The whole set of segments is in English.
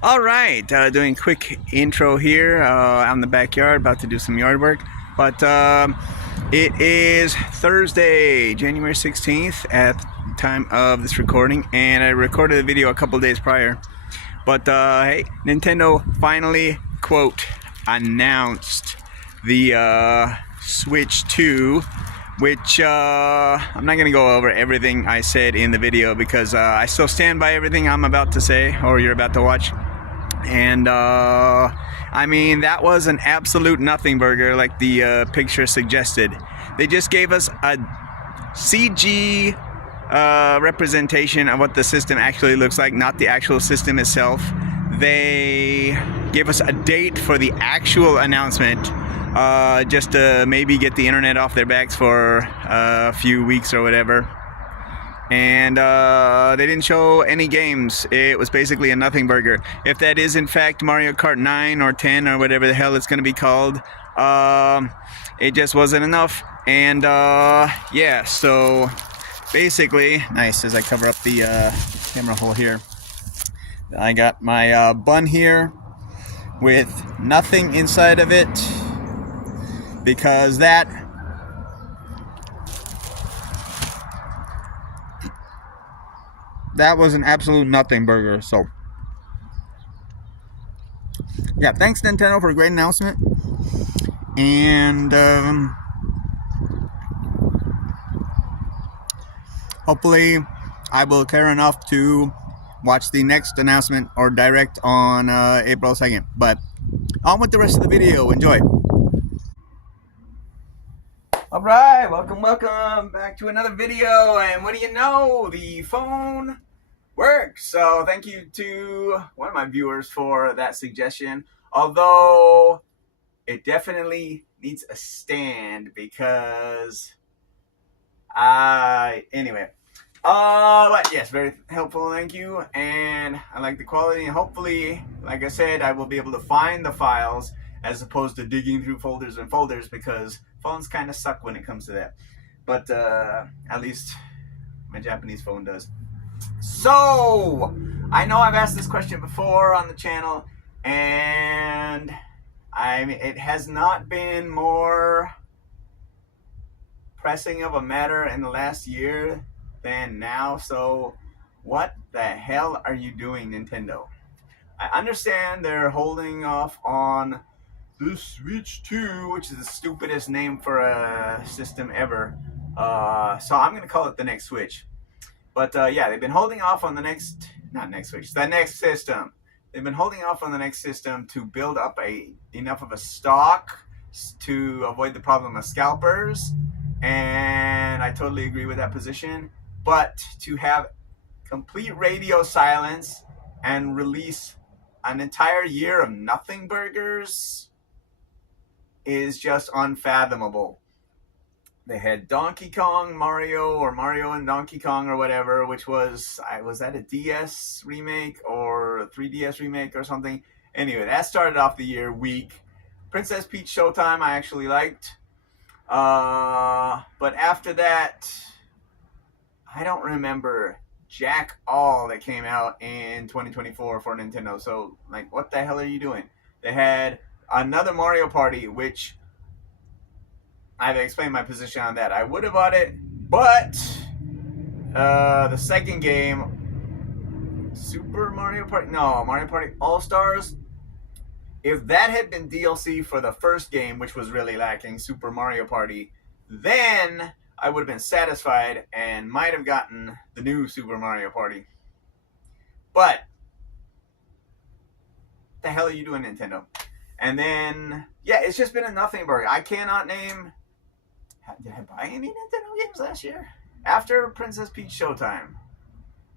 All right, doing quick intro here. Out in the backyard, about to do some yard work. But it is Thursday, January 16th at the time of this recording, and I recorded the video a couple days prior. But hey, Nintendo finally, quote, announced the Switch 2, which I'm not going to go over everything I said in the video because I still stand by everything I'm about to say or you're about to watch. And I mean, that was an absolute nothing burger, like the picture suggested. They just gave us a CG representation of what the system actually looks like, not the actual system itself. They gave us a date for the actual announcement, just to maybe get the internet off their backs for a few weeks or whatever. And they didn't show any games. It was basically a nothing burger. If that is in fact Mario Kart 9 or 10 or whatever the hell it's going to be called, it just wasn't enough. And yeah, so basically, nice, as I cover up the camera hole here, I got my bun here with nothing inside of it, because that was an absolute nothing burger. So yeah, thanks Nintendo for a great announcement. And hopefully I will care enough to watch the next announcement or direct on April 2nd. But on with the rest of the video. Enjoy. All right, welcome back to another video. And what do you know, the phone works. So thank you to one of my viewers for that suggestion, although it definitely needs a stand because anyway, but yes, very helpful, thank you. And I like the quality, and hopefully, like I said, I will be able to find the files as opposed to digging through folders and folders, because phones kind of suck when it comes to that. But at least my Japanese phone does. So I know I've asked this question before on the channel, and I mean, it has not been more pressing of a matter in the last year than now. So what the hell are you doing, Nintendo? I understand they're holding off on the Switch 2, which is the stupidest name for a system ever. So I'm going to call it the next Switch. But yeah, they've been holding off on the next system. They've been holding off on the next system to build up enough of a stock to avoid the problem of scalpers. And I totally agree with that position. But to have complete radio silence and release an entire year of nothing burgers is just unfathomable. They had Donkey Kong Mario, or Mario and Donkey Kong or whatever, which was that a DS remake or a 3DS remake or something? Anyway, that started off the year weak. Princess Peach Showtime I actually liked. But after that, I don't remember jack all that came out in 2024 for Nintendo. So, like, what the hell are you doing? They had another Mario Party, which I've explained my position on that. I would have bought it, but the second game, Mario Party All-Stars, if that had been DLC for the first game, which was really lacking, Super Mario Party, then I would have been satisfied and might have gotten the new Super Mario Party. But what the hell are you doing, Nintendo? And then, yeah, it's just been a nothing burger. I cannot name... Did I buy any Nintendo games last year? After Princess Peach Showtime?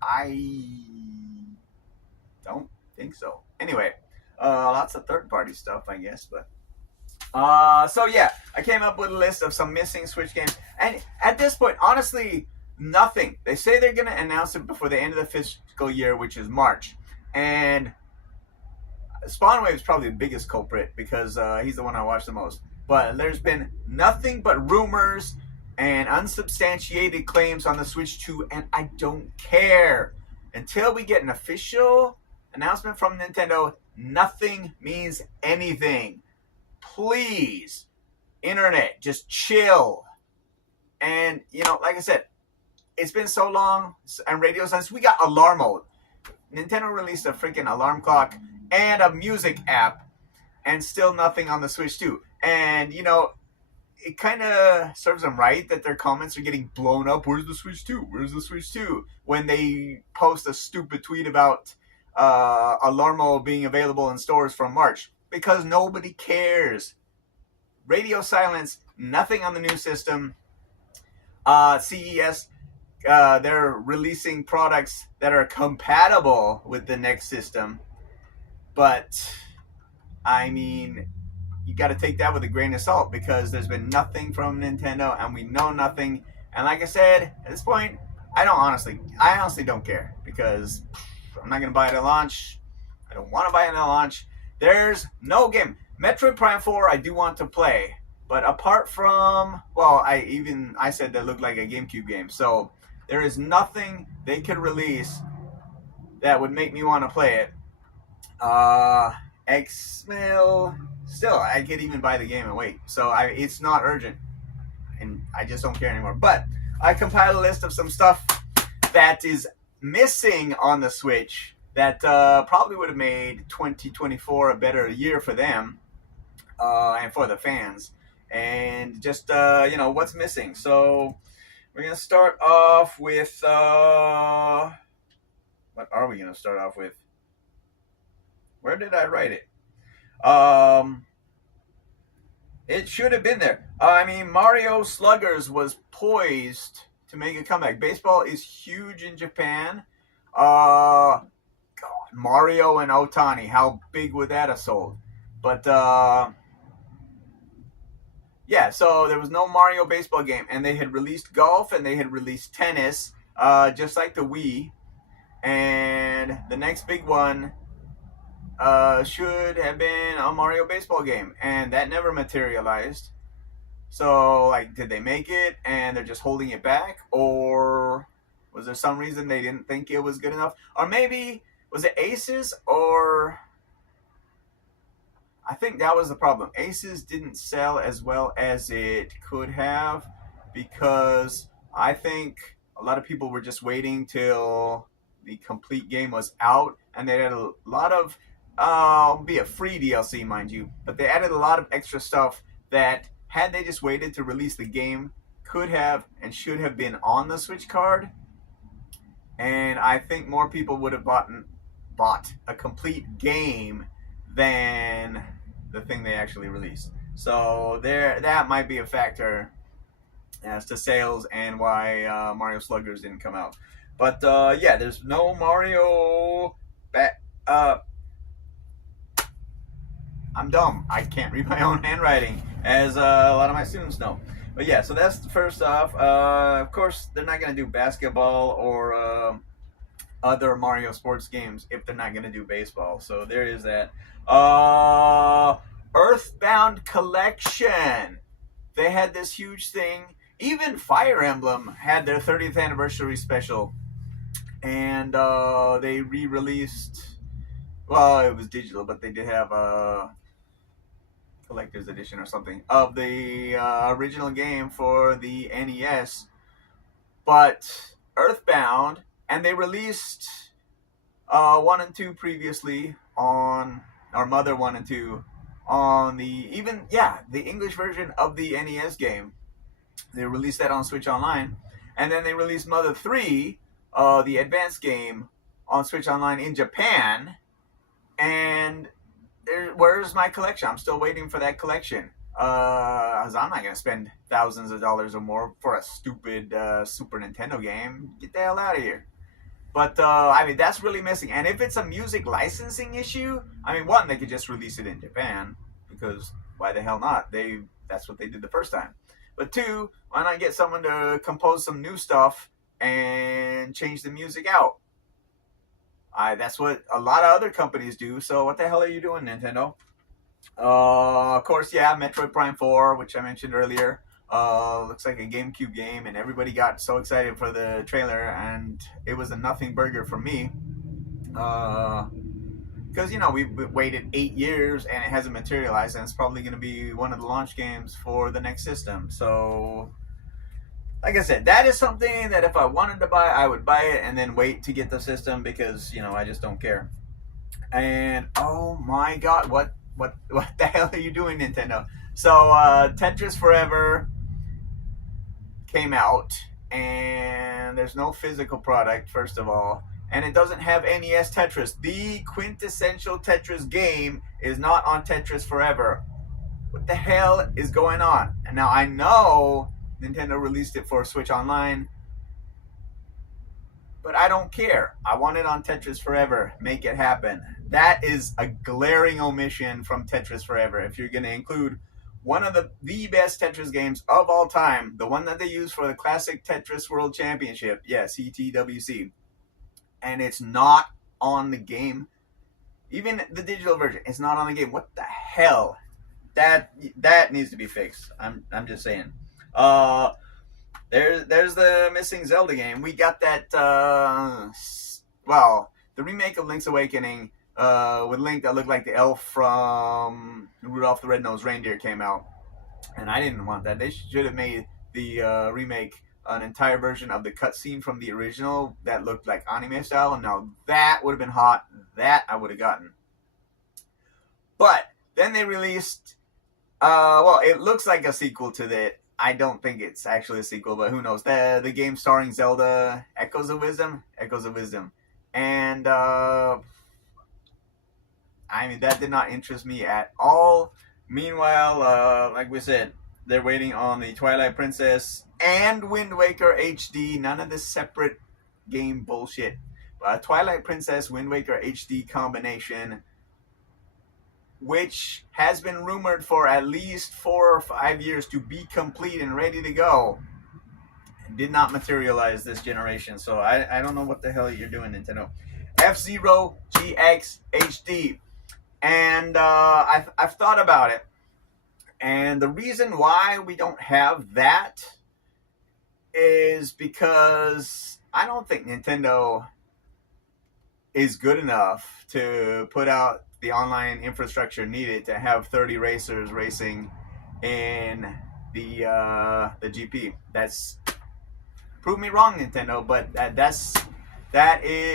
I don't think so. Anyway, lots of third-party stuff, I guess. But so yeah, I came up with a list of some missing Switch games. And at this point, honestly, nothing. They say they're going to announce it before the end of the fiscal year, which is March. And Spawnwave is probably the biggest culprit because he's the one I watch the most. But there's been nothing but rumors and unsubstantiated claims on the Switch 2, and I don't care. Until we get an official announcement from Nintendo, nothing means anything. Please, internet, just chill. And, like I said, it's been so long, and radio silence, we got alarm mode. Nintendo released a freaking alarm clock and a music app, and still nothing on the Switch 2. And, it kind of serves them right that their comments are getting blown up. Where's the Switch 2? Where's the Switch 2? When they post a stupid tweet about alarm mode being available in stores from March. Because nobody cares. Radio silence, nothing on the new system. CES, they're releasing products that are compatible with the next system. But, I mean, you got to take that with a grain of salt because there's been nothing from Nintendo and we know nothing. And like I said, at this point, I honestly don't care because I'm not going to buy it at launch. I don't want to buy it at launch. There's no game. Metroid Prime 4 I do want to play. But apart from, I said that looked like a GameCube game. So there is nothing they could release that would make me want to play it. Still, I could even buy the game and wait. So it's not urgent. And I just don't care anymore. But I compiled a list of some stuff that is missing on the Switch that probably would have made 2024 a better year for them and for the fans. And just, what's missing. So we're going to start off with, what are we going to start off with? Where did I write it? It should have been there. Mario Sluggers was poised to make a comeback. Baseball is huge in Japan. God, Mario and Otani, how big would that have sold? But, yeah, so there was no Mario baseball game, and they had released golf and they had released tennis, just like the Wii. And the next big one should have been a Mario baseball game, and that never materialized. So, did they make it and they're just holding it back? Or was there some reason they didn't think it was good enough? Or maybe, was it Aces or... I think that was the problem. Aces didn't sell as well as it could have because I think a lot of people were just waiting till the complete game was out, and they had a lot of, be a free DLC, mind you, but they added a lot of extra stuff that, had they just waited to release the game, could have and should have been on the Switch card. And I think more people would have bought a complete game than the thing they actually released. So that might be a factor as to sales and why Mario Sluggers didn't come out. But yeah, there's no Mario. I'm dumb. I can't read my own handwriting, as a lot of my students know. But yeah, so that's the first off. Of course, they're not going to do basketball or other Mario sports games if they're not going to do baseball. So there is that. Earthbound Collection. They had this huge thing. Even Fire Emblem had their 30th anniversary special. And they re-released... Well, it was digital, but they did have a collector's edition or something of the original game for the NES. But Earthbound... And they released 1 and 2 previously on... Or Mother 1 and 2 on the English version of the NES game. They released that on Switch Online. And then they released Mother 3, the advanced game, on Switch Online in Japan. And where's my collection? I'm still waiting for that collection. I'm not going to spend thousands of dollars or more for a stupid Super Nintendo game. Get the hell out of here. But, that's really missing. And if it's a music licensing issue, one, they could just release it in Japan. Because why the hell not? That's what they did the first time. But 2, why not get someone to compose some new stuff and change the music out? That's what a lot of other companies do. So what the hell are you doing, Nintendo? Of course, yeah, Metroid Prime 4, which I mentioned earlier. Looks like a GameCube game, and everybody got so excited for the trailer, and it was a nothing burger for me. because we've waited 8 years and it hasn't materialized, and it's probably going to be one of the launch games for the next system. So like I said, that is something that if I wanted to buy, I would buy it and then wait to get the system, because I just don't care. And oh my god, what the hell are you doing, Nintendo? So Tetris Forever came out, and there's no physical product, first of all, and it doesn't have NES Tetris. The quintessential Tetris game is not on Tetris Forever. What the hell is going on? And now I know Nintendo released it for Switch Online, but I don't care. I want it on Tetris Forever. Make it happen. That is a glaring omission from Tetris Forever. If you're going to include one of the best Tetris games of all time, the one that they use for the classic Tetris World Championship, CTWC, and it's not on the game, even the digital version, it's not on the game. What the hell? That needs to be fixed. I'm just saying. There's the missing Zelda game. We got that. The remake of Link's Awakening with Link that looked like the elf from Rudolph the Red-Nosed Reindeer came out, and I didn't want that. They should have made the remake an entire version of the cutscene from the original that looked like anime style. Now that would have been hot. That I would have gotten. But then they released. It looks like a sequel to that. I don't think it's actually a sequel, but who knows? The game starring Zelda, Echoes of Wisdom, and that did not interest me at all. Meanwhile, like we said, they're waiting on the Twilight Princess and Wind Waker HD. None of this separate game bullshit. Twilight Princess, Wind Waker HD combination, which has been rumored for at least 4 or 5 years to be complete and ready to go, did not materialize this generation. So I don't know what the hell you're doing, Nintendo. F-Zero GX HD. And I've thought about it. And the reason why we don't have that is because I don't think Nintendo is good enough to put out the online infrastructure needed to have 30 racers racing in the GP. That's, prove me wrong, Nintendo, but that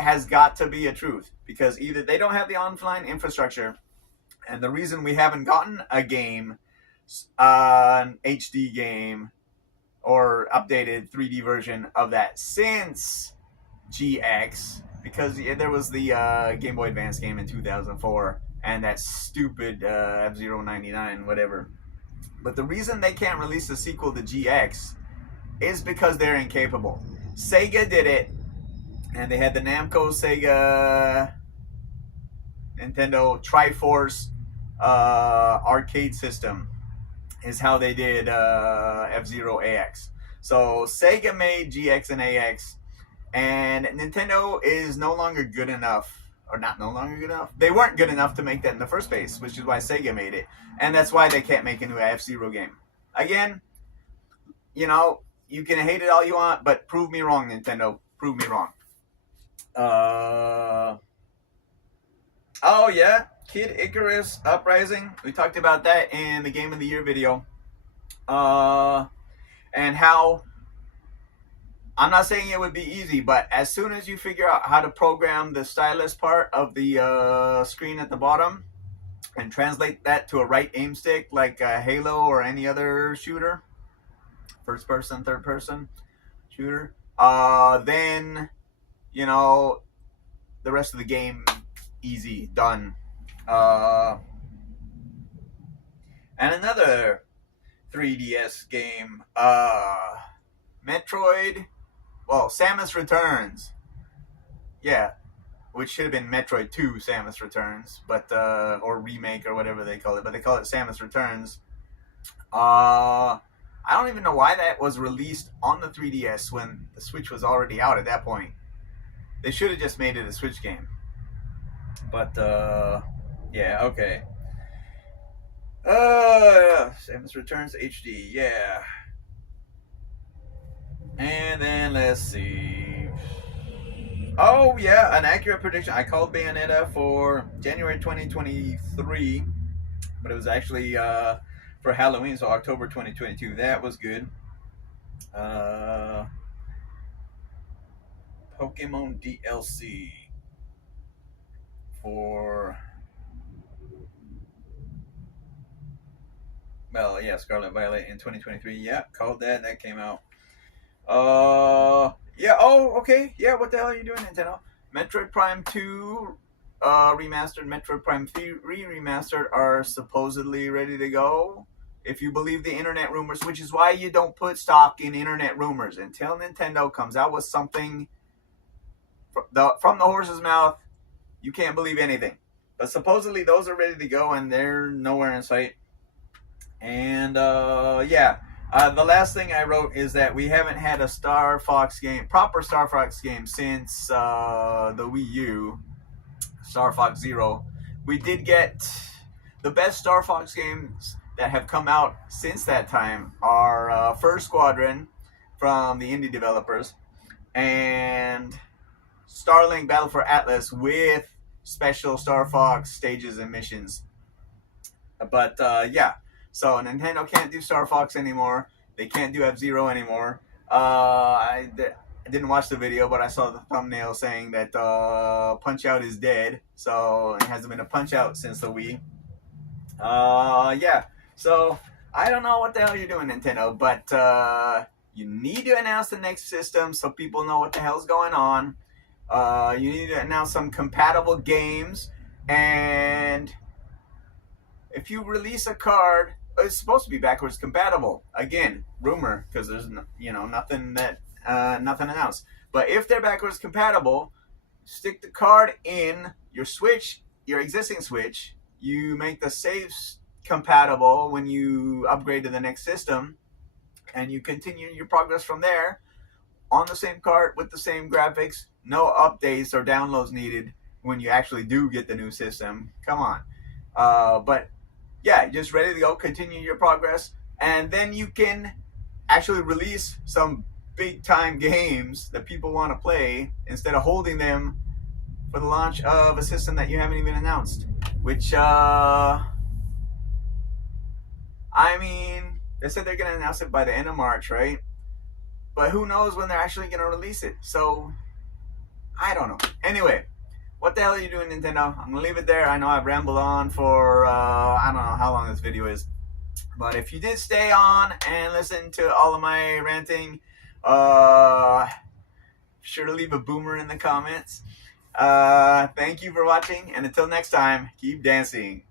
has got to be a truth, because either they don't have the online infrastructure, and the reason we haven't gotten a game, an HD game or updated 3D version of that since GX, because there was the Game Boy Advance game in 2004 and that stupid F-Zero 99, whatever. But the reason they can't release a sequel to GX is because they're incapable. Sega did it, and they had the Namco Sega Nintendo Triforce arcade system is how they did F-Zero AX. So Sega made GX and AX, and Nintendo is no longer good enough, or not no longer good enough. They weren't good enough to make that in the first place, which is why Sega made it. And that's why they can't make a new F-Zero game. Again, you can hate it all you want, but prove me wrong, Nintendo. Prove me wrong. Oh yeah, Kid Icarus Uprising. We talked about that in the Game of the Year video. And how, I'm not saying it would be easy, but as soon as you figure out how to program the stylus part of the screen at the bottom and translate that to a right aim stick like Halo or any other shooter, first person, third person shooter, then, the rest of the game, easy, done. And another 3DS game, Metroid, Samus Returns. Yeah, which should have been Metroid 2 Samus Returns, but or remake or whatever they call it, but they call it Samus Returns. I don't even know why that was released on the 3DS when the Switch was already out at that point. They should have just made it a Switch game. But yeah, okay. Samus Returns HD, yeah. And then let's see. Oh yeah, an accurate prediction. I called Bayonetta for January 2023, but it was actually for Halloween, so October 2022. That was good. Uh, Pokemon DLC for, well, yeah, Scarlet Violet in 2023. Yeah, called that. That came out. Yeah. Oh, okay. Yeah. What the hell are you doing, Nintendo? Metroid Prime 2 remastered, Metroid Prime 3 remastered are supposedly ready to go. If you believe the internet rumors, which is why you don't put stock in internet rumors until Nintendo comes out with something from the horse's mouth. You can't believe anything. But supposedly those are ready to go and they're nowhere in sight. And yeah, the last thing I wrote is that we haven't had a Star Fox game, proper Star Fox game, since the Wii U, Star Fox Zero. We did get the best Star Fox games that have come out since that time are First Squadron from the indie developers and Starlink Battle for Atlas with special Star Fox stages and missions. But yeah, so Nintendo can't do Star Fox anymore. They can't do F-Zero anymore. I didn't watch the video, but I saw the thumbnail saying that Punch Out is dead. So it hasn't been a Punch Out since the Wii. Yeah. So I don't know what the hell you're doing, Nintendo, but you need to announce the next system so people know what the hell's going on. You need to announce some compatible games, and if you release a card, it's supposed to be backwards compatible. Again, rumor, because there's nothing announced. But if they're backwards compatible, stick the card in your Switch, your existing Switch. You make the saves compatible when you upgrade to the next system, and you continue your progress from there on the same card with the same graphics. No updates or downloads needed when you actually do get the new system. Come on. But yeah, just ready to go, continue your progress, and then you can actually release some big time games that people want to play instead of holding them for the launch of a system that you haven't even announced. Which, I mean, they said they're going to announce it by the end of March, right? But who knows when they're actually going to release it. So, I don't know. Anyway, what the hell are you doing, Nintendo? I'm going to leave it there. I know I've rambled on for, I don't know how long this video is. But if you did stay on and listen to all of my ranting, sure to leave a boomer in the comments. Thank you for watching, and until next time, keep dancing.